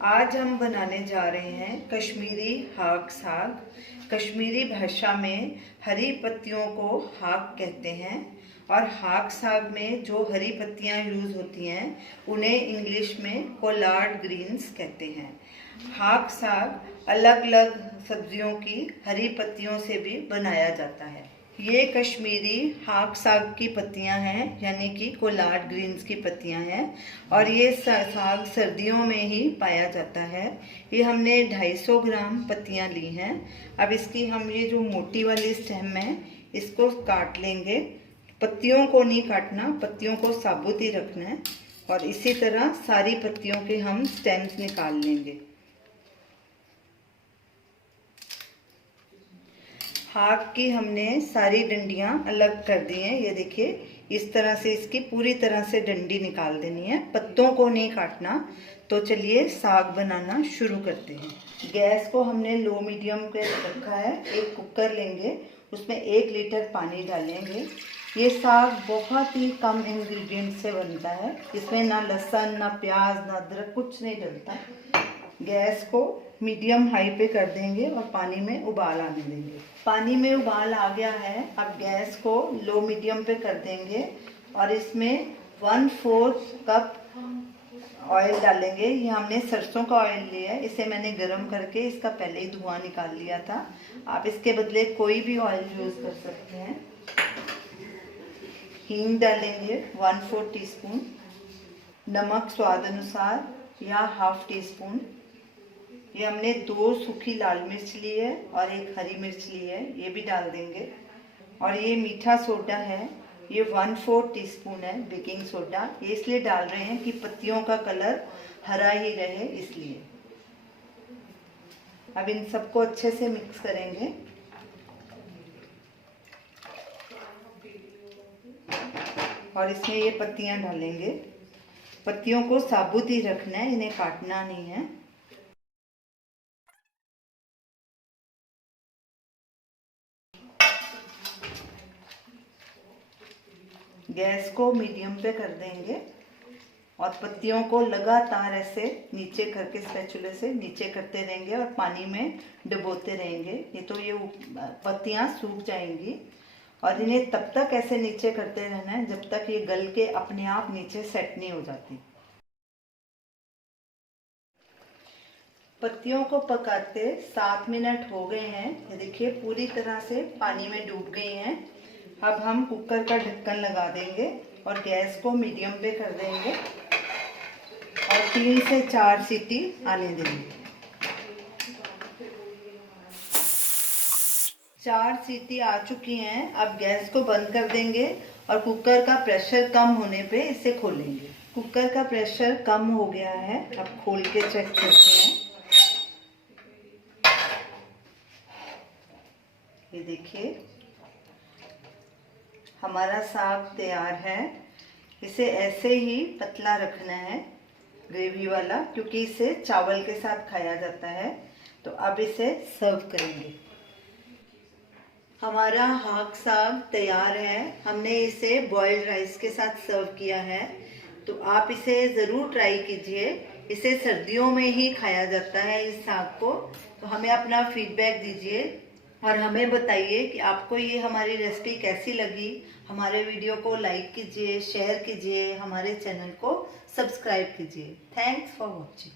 आज हम बनाने जा रहे हैं कश्मीरी हाक साग। कश्मीरी भाषा में हरी पत्तियों को हाक कहते हैं और हाक साग में जो हरी पत्तियां यूज़ होती हैं उन्हें इंग्लिश में कोलार्ड ग्रीन्स कहते हैं। हाक साग अलग अलग सब्जियों की हरी पत्तियों से भी बनाया जाता है। ये कश्मीरी हाक साग की पत्तियां हैं, यानी कि कोलार्ड ग्रीन्स की पत्तियां हैं और ये साग सर्दियों में ही पाया जाता है। ये हमने 250 ग्राम पत्तियां ली हैं। अब इसकी हम ये जो मोटी वाली स्टेम है इसको काट लेंगे। पत्तियों को नहीं काटना, पत्तियों को साबुत ही रखना है और इसी तरह सारी पत्तियों के हम स्टेम्स निकाल लेंगे। हाक की हमने सारी डंडियां अलग कर दी हैं। ये देखिए, इस तरह से इसकी पूरी तरह से डंडी निकाल देनी है, पत्तों को नहीं काटना। तो चलिए साग बनाना शुरू करते हैं। गैस को हमने लो मीडियम पे रखा है। एक कुकर लेंगे, उसमें 1 लीटर पानी डालेंगे। ये साग बहुत ही कम इंग्रेडिएंट से बनता है, इसमें ना लहसुन, ना प्याज, ना अदरक, कुछ नहीं डलता। गैस को मीडियम हाई पे कर देंगे और पानी में उबाल आने देंगे। पानी में उबाल आ गया है। अब गैस को लो मीडियम पे कर देंगे और इसमें 1/4 कप ऑयल डालेंगे। ये हमने सरसों का ऑयल लिया है, इसे मैंने गरम करके इसका पहले ही धुआं निकाल लिया था। आप इसके बदले कोई भी ऑयल यूज़ कर सकते हैं। हींग डालेंगे 1/4 टीस्पून, नमक स्वाद अनुसार या 1/2 टीस्पून। ये हमने 2 सूखी लाल मिर्च ली है और 1 हरी मिर्च ली है, ये भी डाल देंगे। और ये मीठा सोडा है, ये 1/4 टीस्पून है बेकिंग सोडा। ये इसलिए डाल रहे हैं कि पत्तियों का कलर हरा ही रहे, इसलिए। अब इन सबको अच्छे से मिक्स करेंगे। और इसमें ये पत्तियां डालेंगे। पत्तियों को साबुत ही रखना है, इन्हें काटना नहीं है। गैस को मीडियम पे कर देंगे और पत्तियों को लगातार ऐसे नीचे करके स्पैचुले से नीचे करते रहेंगे और पानी में डुबोते रहेंगे। ये तो ये पत्तियां सूख जाएंगी और इन्हें तब तक ऐसे नीचे करते रहना है जब तक ये गल के अपने आप नीचे सेट नहीं हो जाती। पत्तियों को पकाते 7 मिनट हो गए हैं। ये देखिए पूरी तरह से पानी में डूब गई हैं। अब हम कुकर का ढक्कन लगा देंगे और गैस को मीडियम पे कर देंगे और 3 से 4 सीटी आने देंगे। 4 सीटी आ चुकी हैं। अब गैस को बंद कर देंगे और कुकर का प्रेशर कम होने पे इसे खोलेंगे। कुकर का प्रेशर कम हो गया है, अब खोल के चेक करते हैं। ये देखिए हमारा साग तैयार है। इसे ऐसे ही पतला रखना है, ग्रेवी वाला, क्योंकि इसे चावल के साथ खाया जाता है। तो अब इसे सर्व करेंगे। हमारा हाक साग तैयार है। हमने इसे बॉइल्ड राइस के साथ सर्व किया है, तो आप इसे ज़रूर ट्राई कीजिए। इसे सर्दियों में ही खाया जाता है इस साग को। तो हमें अपना फीडबैक दीजिए और हमें बताइए कि आपको ये हमारी रेसिपी कैसी लगी। हमारे वीडियो को लाइक कीजिए, शेयर कीजिए, हमारे चैनल को सब्सक्राइब कीजिए। Thanks for watching.